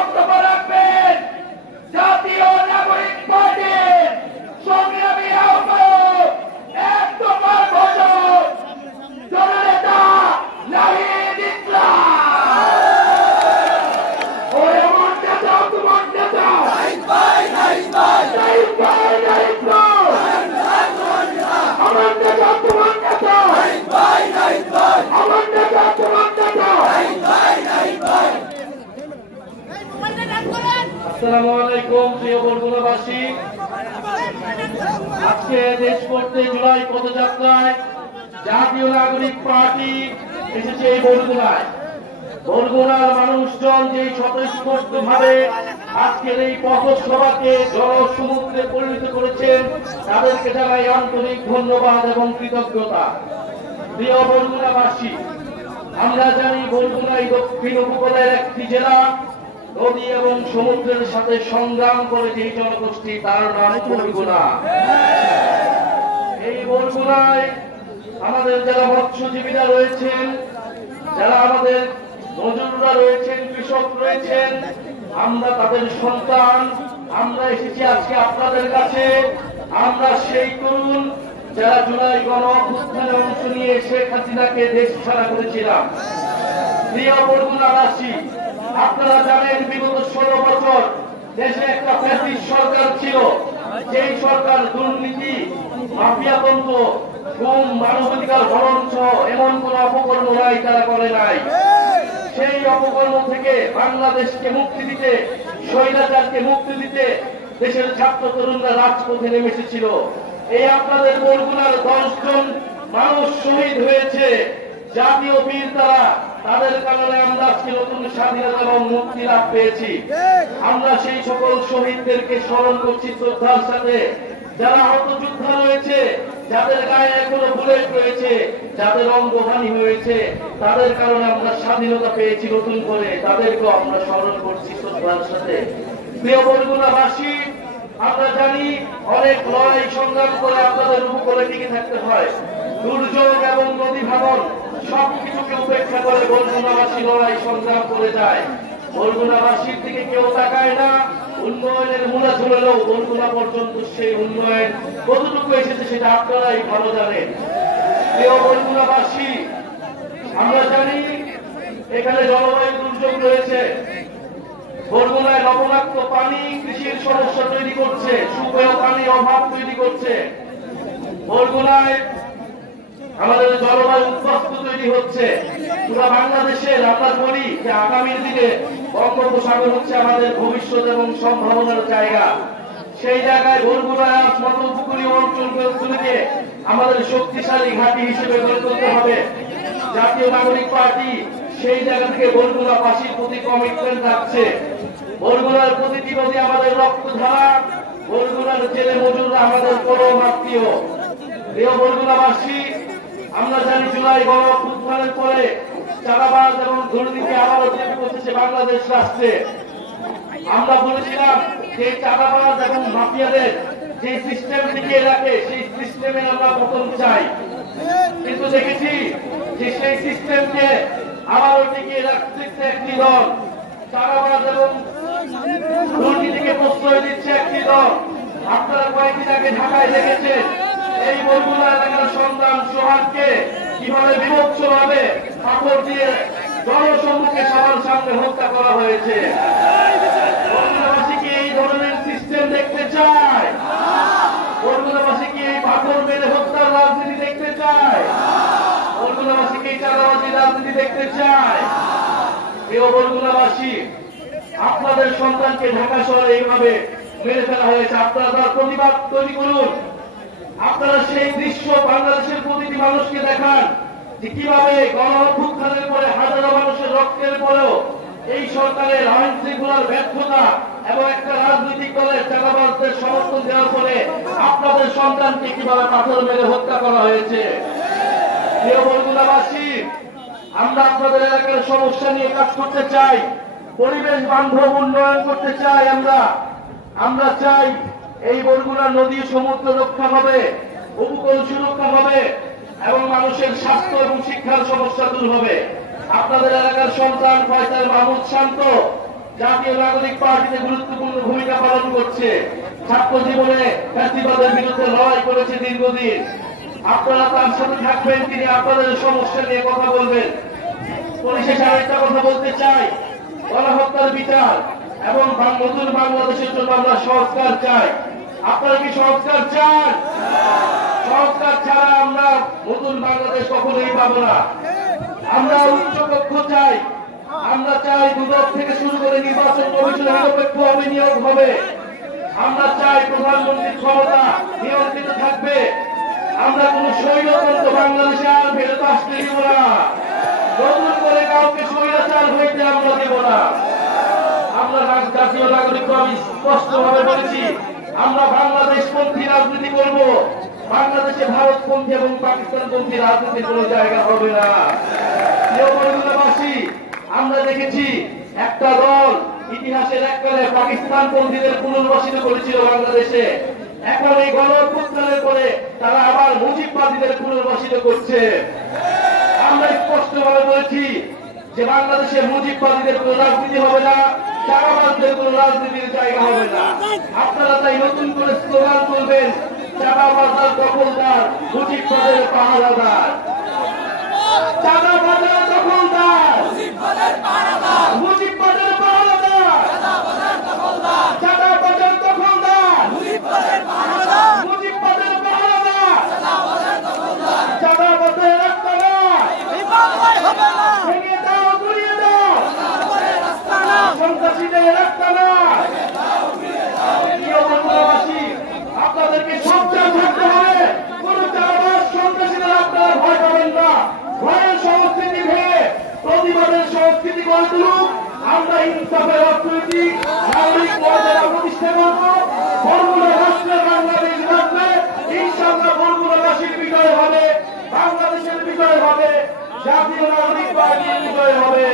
বক্তব্য রাখবেন জাতীয় নাগরিক পার্টির সংগ্রামী আহ্বায়ক এক নম্বর ভোজন জননেতা নাহিদ ইসলাম। ওরে আমার নেতা, তোমার নেতা নাহিদ ভাই, নাহিদ ভাই, নাহিদ ভাই, নাহিদ ভাই, আমার নেতা, তোমার নেতা নাহিদ ভাই, নাহিদ ভাই, আমার নেতা, তোমার নেতা নাহিদ ভাই, নাহিদ ভাই। আসসালামু আলাইকুম প্রিয় বরগুনাবাসী। আজকে দেশ করতে জুলাই পদযাত্রায় জাতীয় নাগরিক পার্টি এসেছে এই বরগুনায়। বরগুনার মানুষজন যে স্বতঃস্ফূর্ত ভাবে আজকের এই পথসভাকে জনসমুদ্রে পরিণত করেছেন তাদেরকে জানাই আন্তরিক ধন্যবাদ এবং কৃতজ্ঞতা। প্রিয় বরগুনাবাসী, আমরা জানি বরগুনাই দক্ষিণ উপকূলের একটি জেলা। নদী এবং সমুদ্রের সাথে সংগ্রাম করে যে জনগোষ্ঠী তার নাম বরগুনা। এই বরগুনায় আমাদের যারা মৎস্যজীবীরা রয়েছেন, যারা আমাদের মজুররা রয়েছেন, কৃষক রয়েছেন, আমরা তাদের সন্তান। আমরা এসেছি আজকে আপনাদের কাছে। আমরা সেই তরুণ যারা জুলাই গণ অভ্যুত্থানে অংশ নিয়ে শেখ হাসিনাকে দেশ ছাড়া করেছিলাম। প্রিয় বরগুনাবাসী, আপনারা জানেন বিগত 16 বছর দেশে একটা ফ্যাসিস্ট সরকার ছিল। যেই সরকার দুর্নীতি, মাফিয়াতন্ত্র, গুম, মানবাধিকার হরণ সহ এমন কোন অপকর্ম নাই তারা করে নাই। সেই অপকর্ম থেকে বাংলাদেশকে মুক্তি দিতে, স্বৈরাচারকে মুক্তি দিতে দেশের ছাত্র তরুণরা রাজপথে নেমে এসেছিল। এই আপনাদের বরগুনার 10 জন মানুষ শহীদ হয়েছে, জাতীয় বীর তারা। তাদের কারণে আমরা আজকে নতুন স্বাধীনতা এবং মুক্তি লাভ পেয়েছি। আমরা সেই সকল শহীদদেরকে স্মরণ করছি শ্রদ্ধার সাথে। যারা আহত যোদ্ধা রয়েছে, যাদের গায়ে এখনো বুলেট রয়েছে, যাদের অঙ্গহানি হয়েছে, তাদের কারণে আমরা স্বাধীনতা পেয়েছি নতুন করে, তাদেরকেও আমরা স্মরণ করছি শ্রদ্ধার সাথে। প্রিয় বরগুনাবাসী, আমরা জানি অনেক লড়াই সংগ্রাম করে আপনাদের উপকূলে টিকে থাকতে হয়। দুর্যোগ এবং নদী ভাঙন সবকিছুকে উপেক্ষা করে বরগুনাবাসী লড়াই সংগ্রাম করে যায়। বরগুনাবাসীর দিকে কেউ তাকায় না। উন্নয়নের মূলা ঝুলেও বরগুনা পর্যন্ত সেই উন্নয়ন কতটুকু এসেছে সেটা আপনারাই ভালো জানেন। প্রিয় বরগুনাবাসী, আমরা জানি এখানে জলবায়ু দুর্যোগ রয়েছে। বরগুনায় লবণাক্ত পানি কৃষির সমস্যা তৈরি করছে, সুপেয় পানি অভাব তৈরি করছে। বরগুনায় আমাদের জলবায়ু উদ্বাস্তু তৈরি হচ্ছে। পুরো বাংলাদেশের আমরা বলি যে আগামীর দিনে বঙ্গোপসাগর হচ্ছে আমাদের ভবিষ্যৎ এবং সম্ভাবনার জায়গা। সেই জায়গায় বরগুনার মতো উপকূলীয় অঞ্চলগুলিকে আমাদের শক্তিশালী ঘাঁটি হিসেবে গড়ে তুলতে হবে। জাতীয় নাগরিক পার্টি সেই জায়গা থেকে বরগুনাবাসীর প্রতি কমিটমেন্ট রাখছে। বরগুনার প্রতিটি নদী আমাদের রক্তধারা, বরগুনার জেলে মজুররা আমাদের পরম আত্মীয়। প্রিয় বরগুনাবাসী, আমরা জানি জুলাই গণ অভ্যুত্থানের পরে চাঁদাবাজ এবং দুর্নীতি আবারও চেপে বসেছে বাংলাদেশ রাষ্ট্রে। আমরা বলেছিলাম যে চাঁদাবাজ এবং মাফিয়াদের যে সিস্টেম টিকিয়ে রাখে সেই সিস্টেমে আমরা পতন চাই, কিন্তু দেখেছি যে সেই সিস্টেমকে আবারও টিকিয়ে রাখতে একটি দল, চাঁদাবাজ এবং দুর্নীতিকে প্রশ্রয় দিচ্ছে একটি দল। আপনারা কয়েকদিন আগে ঢাকায় দেখেছেন এই বরগুনা এলাকার সন্তান সোহানকে কিভাবে বিভৎস ভাবে পাথর দিয়ে জনসম্মুখে সবার সামনে হত্যা করা হয়েছে। বরগুনাবাসী কি এই ধরনের সিস্টেম দেখতে চায়? বরগুনাবাসী কি এই পাথর মেরে হত্যার রাজনীতি দেখতে চায়? বরগুনাবাসী কি চাঁদাবাজির রাজনীতি দেখতে চায়? প্রিয় বরগুনাবাসী, আপনাদের সন্তানকে ঢাকা শহরে এইভাবে মেরে ফেলা হয়েছে। আপনারা তার প্রতিবাদ তৈরি করুন। আপনারা সেই দৃশ্য বাংলাদেশের প্রতিটি মানুষকে দেখান যে কিভাবে গণ অভ্যুত্থানের পরে হাজারো মানুষের রক্তের পরেও এই সরকারের আইন শৃঙ্খলার ব্যর্থতা এবং একটা রাজনৈতিক দলের চাঁদাবাজদের সমর্থন দেওয়ার পরে আপনাদের সন্তানকে কিভাবে পাথর মেরে হত্যা করা হয়েছে। প্রিয় বরগুনাবাসী, আমরা আপনাদের এলাকার সমস্যা নিয়ে কাজ করতে চাই, পরিবেশ বান্ধব উন্নয়ন করতে চাই। আমরা চাই এই বরগুনা নদী সমুদ্র রক্ষা হবে, উপকূল সুরক্ষা হবে এবং মানুষের স্বাস্থ্য এবং শিক্ষার সমস্যা দূর হবে। আপনাদের এলাকার সন্তান ফয়সাল মাহমুদ শান্ত জাতীয় নাগরিক পার্টিতে গুরুত্বপূর্ণ ভূমিকা পালন করছে। ছাত্র জীবনে ফ্যাসিবাদের বিরুদ্ধে লড়াই করেছে দীর্ঘদিন। আপনারা তার সাথে থাকবেন, তিনি আপনাদের সমস্যা নিয়ে কথা বলবেন। পরিশেষে আরেকটা কথা বলতে চাই, গণহত্যার বিচার এবং নতুন বাংলাদেশের জন্য আমরা সংস্কার চাই। আপনারা কি সংস্কার চান? সংস্কার ছাড়া আমরা নতুন বাংলাদেশ কখনোই পাবো না। আমরা উচ্চকক্ষ চাই, আমরা চাই দুদক থেকে শুরু করে নির্বাচন কমিশনের নিরপেক্ষভাবে নিয়োগ হবে। আমরা চাই প্রধানমন্ত্রীর ক্ষমতা নিয়ন্ত্রিত থাকবে। আমরা কোন স্বৈরতন্ত্র বাংলাদেশে আর ফেরত আসতে দিব না। নতুন করে কাউকে স্বৈরাচার হইতে আমরা দেব না। আমরা জাতীয় নাগরিক আমি স্পষ্টভাবে বলেছি, আমরা বাংলাদেশপন্থী রাজনীতি করব। বাংলাদেশে ভারতপন্থী এবং পাকিস্তানপন্থী রাজনীতির কোন জায়গা হবে না। প্রিয়বাসী, আমরা দেখেছি একটা দল ইতিহাসের এককালে পাকিস্তানপন্থীদের পুনর্বাসিত করেছিল বাংলাদেশে। এখন এই গণঅভ্যুত্থানের পরে তারা আবার মুজিববাদীদের পুনর্বাসিত করছে। আমরা স্পষ্টভাবে বলেছি যে বাংলাদেশে মুজিববাদীদের কোন রাজনীতি হবে না, চাঁদাবাজদের কোন রাজনীতির জায়গা হবে না। আপনারা তাই নতুন করে স্লোগান তুলবেন, চাঁদাবাজার দখলদার, মুজিববাদের পাহারাদার। চাঁদাবাজার দখলদার, মুজিববাদের পাহারাদার। চাঁদাবাজার দখলদার, মুজিববাদের পাহারাদার। চাঁদাবাজের রাস্তা ভেঙে দাও, গুড়িয়ে দাও, সন্ত্রাসীদের রাস্তা না। প্রিয় বাংলাবাসী, আপনাদেরকে সবচেয়ে ধরতে হবে। কোন চাঁদাবাজ সন্ত্রাসীদের আপনারা ভয় পাবেন না। ভয়ের সংস্কৃতি ভেঙে প্রতিবাদের সংস্কৃতি গড়ে তুলুক। আমরা ইনসাফের অর্থনৈতিক নাগরিক মর্যাদা প্রতিষ্ঠা করব। বরগুনা রাষ্ট্রের বাংলাদেশ রাখবে। ইনশাআল্লাহ বরগুনাবাসীর বিজয় হবে, বাংলাদেশের বিজয় হবে, জাতীয় নাগরিক পার্টির বিজয় হবে।